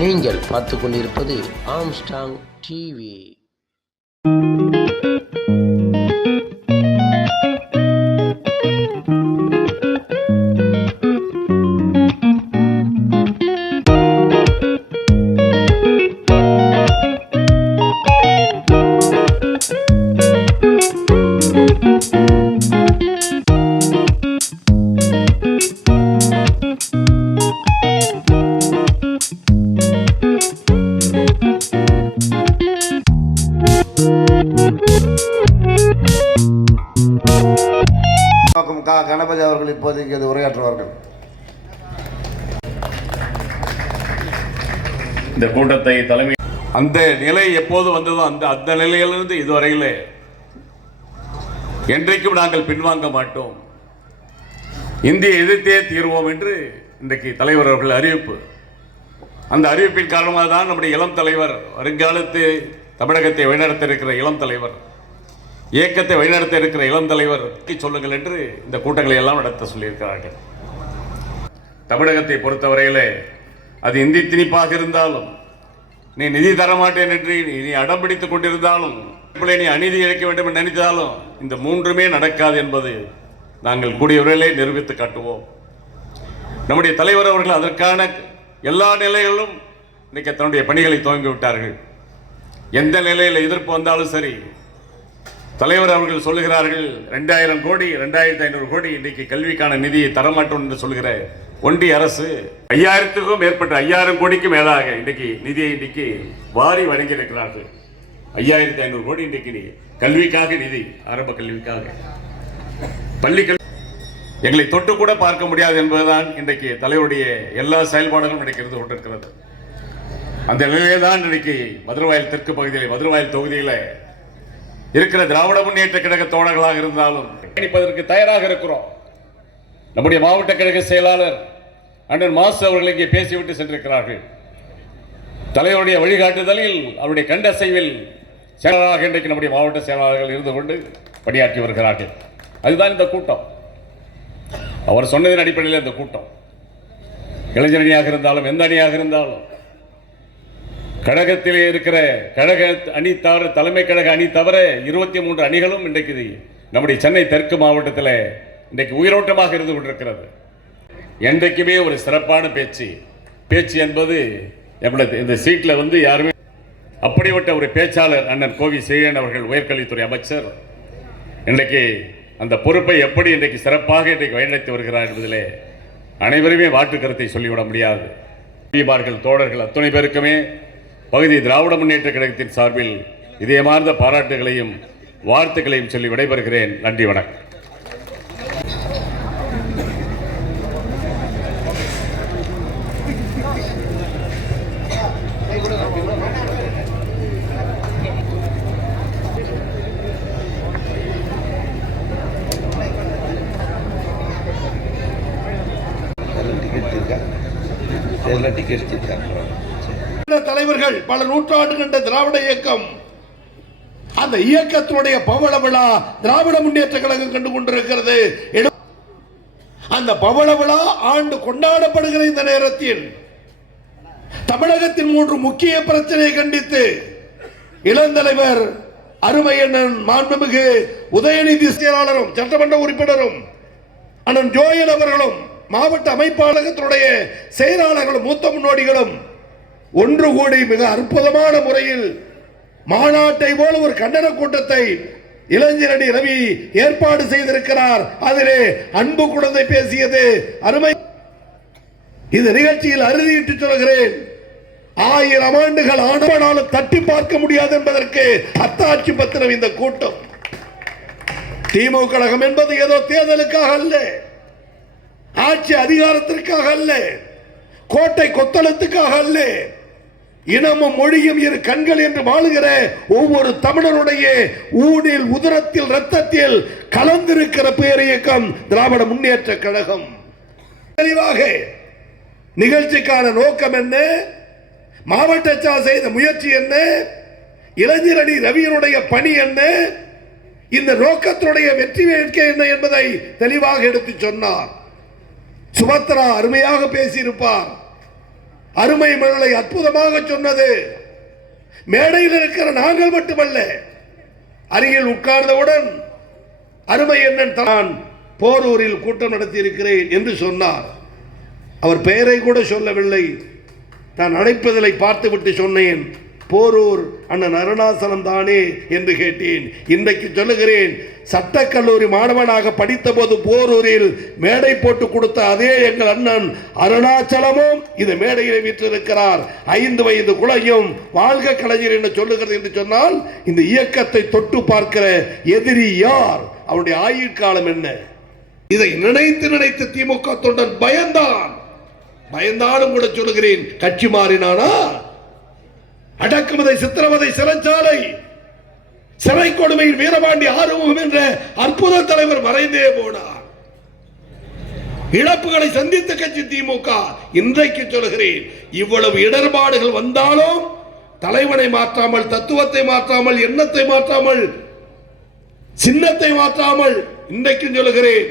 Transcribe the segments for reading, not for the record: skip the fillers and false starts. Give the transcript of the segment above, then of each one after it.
நீங்கள் பார்த்து கொண்டிருப்பது ஆம்ஸ்டாங் டிவி. கணபதி அவர்கள் இப்போதைக்கு உரையாற்றுவார்கள். இந்த கூட்டத்தை தலைமை அந்த நிலை எப்போது வந்ததோ அந்த நிலையிலிருந்து இதுவரையிலே என்றைக்கும் நாங்கள் பின்வாங்க மாட்டோம், இந்திய எதிர்த்தே தீர்வோம் என்று இன்றைக்கு தலைவர் அவர்கள் அறிவிப்பு. அந்த அறிவிப்பின் காரணமாக தான் நம்முடைய இளம் தலைவர், வருங்காலத்து தமிழகத்தை வழிநடத்த இருக்கிற இளம் தலைவர், இயக்கத்தை வழிநடத்த இருக்கிற இளம் தலைவர் சொல்லுங்கள் என்று இந்த கூட்டங்களை எல்லாம் நடத்த சொல்லியிருக்கிறார்கள். தமிழகத்தை பொறுத்தவரையிலே அது இந்தி திணிப்பாக இருந்தாலும், நீ நிதி தரமாட்டேன் என்று நீ அடம் பிடித்துக் கொண்டிருந்தாலும், நீ அநீதி இழைக்க வேண்டும் என்று நினைத்தாலும் இந்த மூன்றுமே நடக்காது என்பது நாங்கள் கூடியவர்களே நிரூபித்து காட்டுவோம். நம்முடைய தலைவர் அவர்கள் அதற்கான எல்லா நிலைகளிலும் இன்றைக்கு தன்னுடைய பணிகளை துவங்கிவிட்டார்கள். எந்த நிலையில் எதிர்ப்பு வந்தாலும் சரி, தலைவர் அவர்கள் சொல்லுகிறார்கள் 2000 கோடி 2500 கோடி இன்றைக்கு கல்விக்கான நிதியை தரமாட்டோம் என்று சொல்கிற ஒன்றிய அரசு 5000க்கும் மேற்பட்ட 5000 கோடிக்கு மேலாக இன்றைக்கு நிதியை இன்றைக்கு வாரி வழங்கியிருக்கிறார்கள். 5500 கோடி இன்றைக்கு கல்விக்காக நிதி, ஆரம்ப கல்விக்காக. பள்ளி கல்வி எங்களை தொட்டு கூட பார்க்க முடியாது என்பதுதான் இன்றைக்கு தலைவருடைய எல்லா செயல்பாடுகளும் இன்றைக்கு இருந்து கொண்டிருக்கிறது. அந்த நிலையிலே தான் இன்றைக்கு மதுரவாயல் தெற்கு பகுதியில், மதுரவாயல் தொகுதியில் இருக்கிற திராவிட முன்னேற்ற கழக தோழர்களாக இருந்தாலும் பயணிப்பதற்கு தயாராக இருக்கிறோம். நம்முடைய மாவட்ட கழக செயலாளர் அண்ணன் மாசு அவர்கள் இங்கே பேசிவிட்டு சென்றிருக்கிறார்கள். தலைவருடைய வழிகாட்டுதலில், அவருடைய கண்டசைவில் செயலாளராக இன்றைக்கு நம்முடைய மாவட்ட செயலாளர்கள் இருந்து கொண்டு பணியாற்றி வருகிறார்கள். அதுதான் இந்த கூட்டம். அவர் சொன்னதின் அடிப்படையில் இந்த கூட்டம் இளைஞர் அணியாக இருந்தாலும், எந்த அணியாக இருந்தாலும், கழகத்திலே இருக்கிற கழக அணி தவிர, தலைமை கழக அணி தவிர 23 அணிகளும் இன்றைக்கு நம்முடைய சென்னை தெற்கு மாவட்டத்தில் இன்றைக்கு உயிரோட்டமாக இருந்து கொண்டிருக்கிறது. என்றைக்குமே ஒரு சிறப்பான பேச்சு என்பது இந்த சீட்டில் யாருமே அப்படிப்பட்ட ஒரு பேச்சாளர் அண்ணன் கோவி செய்யன் அவர்கள், உயர்கல்வித்துறை அமைச்சர், இன்றைக்கு அந்த பொறுப்பை எப்படி இன்றைக்கு சிறப்பாக இன்றைக்கு வழிநடத்தி வருகிறார் என்பதிலே அனைவருமே மாற்று கருத்தை சொல்லிவிட முடியாது. தோழர்கள் அத்தனை பேருக்குமே பகுதி திராவிட முன்னேற்ற கழகத்தின் சார்பில் இதயமார்ந்த பாராட்டுகளையும் வாழ்த்துக்களையும் சொல்லி விடைபெறுகிறேன். நன்றி, வணக்கம். தலைவர்கள் பல நூற்றாண்டு கண்ட திராவிட இயக்கம், அந்த இயக்கத்தினுடைய பவள விழா திராவிட முன்னேற்ற கழகம் கண்டு கொண்டிருக்கிறது. அந்த பவள விழா ஆண்டு கொண்டாடப்படுகிற இந்த நேரத்தில் தமிழகத்தின் 3 முக்கிய பிரச்சனையை கண்டித்து இளந்தலைவர் அருமையண்ணன் மாண்புமிகு உதயநிதி செயலாளரும் சட்டமன்ற உறுப்பினரும் அண்ணன் ஜோயல் அவர்களும் மாவட்ட அமைப்பாளகத்தினுடைய செயலாளர்களும் மூத்த முன்னோடிகளும் ஒன்று கூடி மிக அற்புதமான முறையில் மாநாட்டை போல ஒரு கண்டன கூட்டத்தை இளைஞரணி ரவி ஏற்பாடு செய்திருக்கிறார். அதிலே அன்பு குழந்தை பேசியது அருமை. இந்த நிகழ்ச்சியில் அறுதியிட்டு சொல்கிறேன், 1000 ஆண்டுகள் ஆனாலும் தட்டி பார்க்க முடியாது என்பதற்கு அத்தாட்சி பத்திரம் இந்த கூட்டம். திமுக கழகம் என்பது ஏதோ தேர்தலுக்காக அல்ல, ஆட்சி அதிகாரத்திற்காக அல்ல, கோட்டை கொத்தளத்துக்காக அல்ல, இனமும் மொழியும் இரு கண்கள் என்று வாழுகிற ஒவ்வொரு தமிழருடைய ஊனில், உதரத்தில், ரத்தத்தில் கலந்திருக்கிற பேரியக்கம் திராவிட முன்னேற்ற கழகம். தெளிவாக நிகழ்ச்சிக்கான நோக்கம் என்ன, மாவட்ட சார் செய்த முயற்சி என்ன, இளைஞரணி ரவியனுடைய பணி என்ன, இந்த நோக்கத்துடைய வெற்றி வேட்கை என்ன என்பதை தெளிவாக எடுத்து சொன்னார். சுபத்ரா அருமையாக பேசியிருப்பார். அருமை மழலை அற்புதமாக சொன்னது. மேடையில் இருக்கிற நாங்கள் மட்டுமல்ல, அருகில் உட்கார்ந்தவுடன் அருமை அண்ணன் தான் போரூரில் கூட்டம் நடத்தி இருக்கிறேன் என்று சொன்னார். அவர் பெயரை கூட சொல்லவில்லை. நான் அழைப்பதிலை பார்த்துவிட்டு சொன்னேன், போரூர் அண்ணன் அருணாசலம் தானே என்று கேட்டேன். இன்றைக்கு சொல்லுகிறேன், சட்டக்கல்லூரி மாணவனாக படித்த போது போரூரில் மேடை போட்டு கொடுத்த அதே எங்கள் அண்ணன் அருணாச்சலமும் இந்த மேடையில் வீற்றிருக்கிறார். 5 வயது குழந்தையும் வாழ்க கலைஞர் என்று சொல்லுகிறது என்று சொன்னால், இந்த இயக்கத்தை தொட்டு பார்க்கிற எதிரி யார், அவருடைய ஆயுட்காலம் என்ன? இதை நினைத்து திமுக தொண்டன் பயந்தாலும் கூட சொல்லுகிறேன், கட்சி மாறினானா? அடக்குமுறை, சித்திரவதை, சிறைச்சாலை, சிறை கொடுமையில் வீரபாண்டி ஆறுமுகம் என்ற அற்புத தலைவர் மறைந்தே போனார். இழப்புகளை சந்தித்த கட்சி திமுக. இன்றைக்கு சொல்கிறேன், இவ்வளவு இடர்பாடுகள் வந்தாலும் தலைவனை மாற்றாமல், தத்துவத்தை மாற்றாமல், எண்ணத்தை மாற்றாமல், சின்னத்தை மாற்றாமல், இன்றைக்கு சொல்கிறேன்,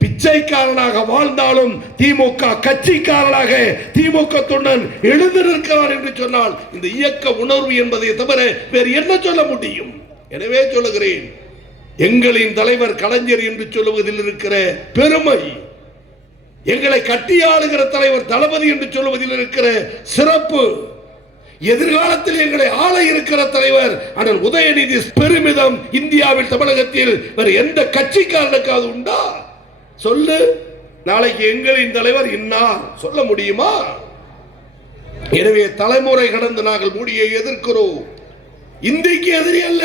பிச்சைக்காரனாக வாழ்ந்தாலும் திமுக கட்சிக்காரனாக திமுக தொண்டன் எழுந்து நிற்கிறார் என்று சொன்னால் இந்த இயக்க உணர்வு என்பதை தவிர வேறு என்ன சொல்ல முடியும்? எனவே சொல்லுகிறேன், எங்களின் தலைவர் கலைஞர் என்று சொல்லுவதில் இருக்கிற பெருமை, எங்களை கட்டியாளுகிற தலைவர் தளபதி என்று சொல்லுவதில் இருக்கிற சிறப்பு, எதிர்காலத்தில் எங்களை ஆள இருக்கிற தலைவர் அண்ணன் உதயநிதி பெருமிதம் இந்தியாவில், தமிழகத்தில் வேறு எந்த கட்சிக்காரனுக்காவது உண்டா? சொல்லு. நாளைக்கு எங்களின் தலைவர் இன்னார் சொல்ல முடியுமா? எனவே தலைமுறை கடந்து நாங்கள் மோடியை எதிர்க்கிறோம். இந்திக்கு எதிரி அல்ல.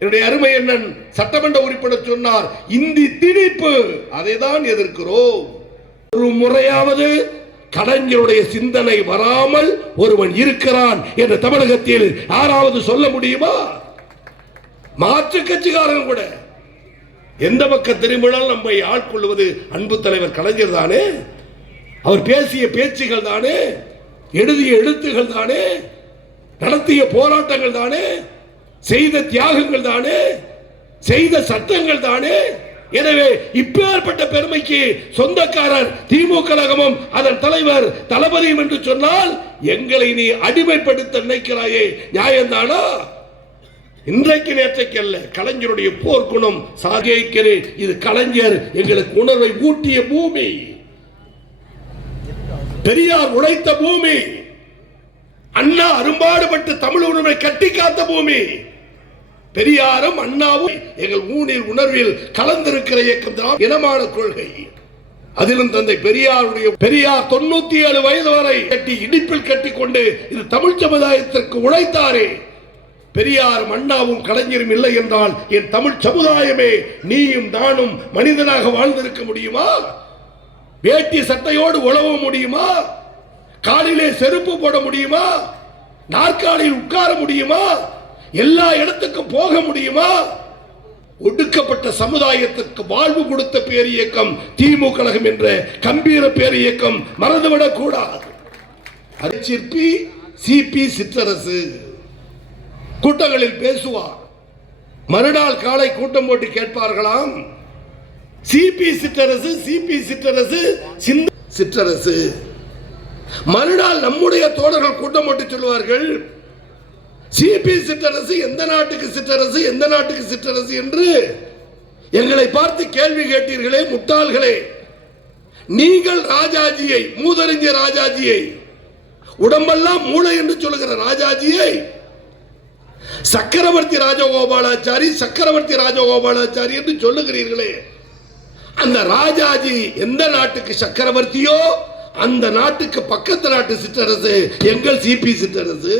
என்னுடைய அருமை அண்ணன் சட்டமன்ற உறுப்பினர் சொன்னார், இந்தி திணிப்பு, அதை தான் எதிர்க்கிறோம். ஒரு முறையாவது கலைஞருடைய சிந்தனை வராமல் ஒருவன் இருக்கிறான் என்று தமிழகத்தில் யாராவது சொல்ல முடியுமா? மாற்று கட்சிக்காரன் கூட எந்த பக்கம் திரும்பினால் நம்மை ஆட்கொள்வது அன்பு தலைவர் கலைஞர் தானே. அவர் பேசிய பேச்சுகள் தானே, எழுதிய எழுத்துகள் தானே, நடத்திய போராட்டங்கள் தானே, செய்த தியாகங்கள் தானே, செய்த சட்டங்கள் தானே. எனவே இப்பேற்பட்ட பெருமைக்கு சொந்தக்காரர் திமுக கழகமும் அதன் தலைவர் தளபதியும் என்று சொன்னால் எங்களை நீ அடிமைப்படுத்த நினைக்கிறாயே, நியாயம்தானா? இன்றைக்கு நேற்றைக்கு அல்ல, கலைஞருடைய போர்க்குணம் சாகிக்கிறேன். இது கலைஞர் எங்களுக்கு உணர்வை ஊட்டிய பூமி, பெரியார் உழைத்த பூமி, அண்ணா அரும்பாடுபட்டு தமிழ் உணர்வை கட்டி காத்த பூமி. பெரியாரும் அண்ணாவும் எங்கள் ஊனில் உணர்வில் கலந்திருக்கிற இயக்கம் தான் இனமான கொள்கை. அதிலும் தந்தை பெரியார் 97 வயது வரை கட்டி இடிப்பில் கட்டி கொண்டு இது தமிழ் சமுதாயத்திற்கு உழைத்தாரே. பெரியார் அண்ணாவும் கலைஞரும் இல்லை என்றால் என் தமிழ் சமுதாயமே, நீயும் நானும் மனிதனாக வாழ்ந்திருக்க முடியுமா? வேட்டி சட்டையோடு உழவ முடியுமா? காலிலே செருப்பு போட முடியுமா? நாற்காலியில் உட்கார முடியுமா? எல்லா இடத்துக்கும் போக முடியுமா? ஒடுக்கப்பட்ட சமுதாயத்திற்கு வாழ்வு கொடுத்த பேர் இயக்கம் திமுக கழகம் என்ற கம்பீர பேர் இயக்கம் மறந்துவிடக் கூடாது. அதை சிற்பி சிபி சிற்றரசு கூட்டங்களில் பேசுவார். மறுநாள் காலை கூட்டம் போட்டு கேட்பார்களாம், சிபி சிற்றரசு, சிபி சிற்றரசு, சிற்றரசு. மறுநாள் நம்முடைய தோழர்கள் கூட்டம் போட்டு சொல்லுவார்கள், சிபி சிற்றரசு எந்த நாட்டுக்கு சிற்றரசு, எந்த நாட்டுக்கு சிற்றரசு என்று எங்களை பார்த்து கேள்வி கேட்டீர்களே முட்டாள்களே. நீங்கள் ராஜாஜியை, மூதறிஞர் ராஜாஜியை, உடம்பெல்லாம் மூளை என்று சொல்லுகிற ராஜாஜியை சக்கரவர்த்தி ராஜகோபாலாச்சாரி என்று சொல்லுகிறீர்களே, அந்த ராஜாஜி எந்த நாட்டுக்கு சக்கரவர்த்தியோ அந்த நாட்டுக்கு பக்கத்து நாட்டு சிற்றரசு எங்கள் சிபி சிற்றரசு.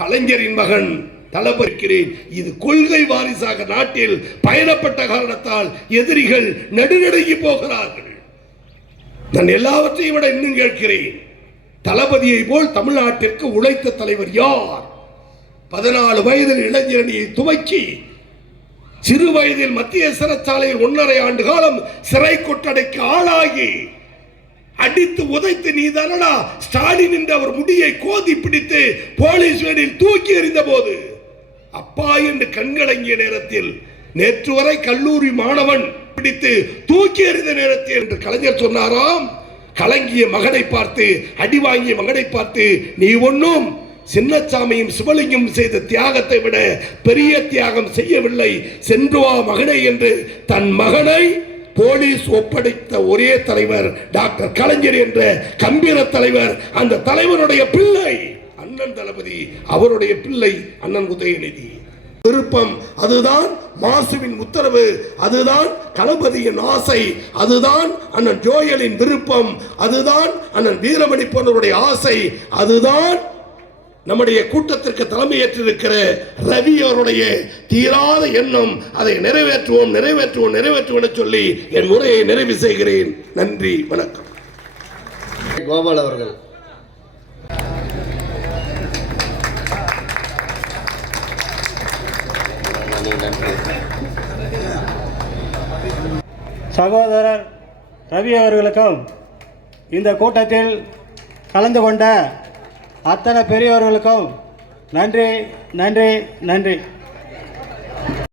கலைஞரின் மகன் தளபதி. இது கொள்கை வாரிசாக நாட்டில் பயணப்பட்ட காரணத்தால் எதிரிகள் நடுநடுங்கி போகிறார்கள். நான் எல்லாவற்றையும் விட இன்னும் கேட்கிறேன், தளபதியை போல் தமிழ்நாட்டிற்கு உழைத்த தலைவர் யார்? 14 வயதில் இளைஞரணியை துவக்கி சிறு வயதில் மத்திய சிறைச்சாலையில் 1.5 ஆண்டு காலம் சிறை கொட்டடைக்கு ஆளாகி அடித்து உதைத்து நீ தானடா ஸ்டாலின் என்று அவர் முடியை கோதி பிடித்து போலீஸ் வேனில் தூக்கி எறிந்த போது அப்பா என்று கண்கலங்கிய நேரத்தில், நேற்று வரை கல்லூரி மாணவன் பிடித்து தூக்கி எறிந்த நேரத்தில் என்று கலைஞர் சொன்னாராம், கலங்கிய மகனை பார்த்து, அடி வாங்கிய மகனை பார்த்து, நீ ஒன்றும் சின்னசாமியும் சிவலிங்கம் செய்த தியாகத்தை விட பெரிய தியாகம் செய்யவில்லை, சென்று வா மகனை என்று தன் மகனை போலீஸ் ஒப்படைத்த ஒரே தலைவர் டாக்டர் கலைஞர் என்ற கம்பீர தலைவர். அந்த தலைவருடைய பிள்ளை அண்ணன் தளபதி, அவருடைய பிள்ளை அண்ணன் உதயநிதி. விருப்பம் அதுதான் மாசுவின் உத்தரவு, அதுதான் களபதியின் ஆசை, அதுதான் அண்ணன் ஜோயலின் விருப்பம், அதுதான் அண்ணன் வீரமணி போன்றவருடைய ஆசை, அதுதான் நம்முடைய கூட்டத்திற்கு தலைமையேற்றிருக்கிற ரவி அவருடைய தீராத எண்ணம். அதை நிறைவேற்றுவோம் நிறைவேற்றுவோம் நிறைவேற்றுவோம் என சொல்லி என் உரையை நிறைவு செய்கிறேன். நன்றி, வணக்கம். கோபால் அவர்கள். சகோதரர் ரவி அவர்களுக்கும் இந்த கூட்டத்தில் கலந்து கொண்ட அத்தனை பெரியவர்களுக்கும் நன்றி நன்றி நன்றி.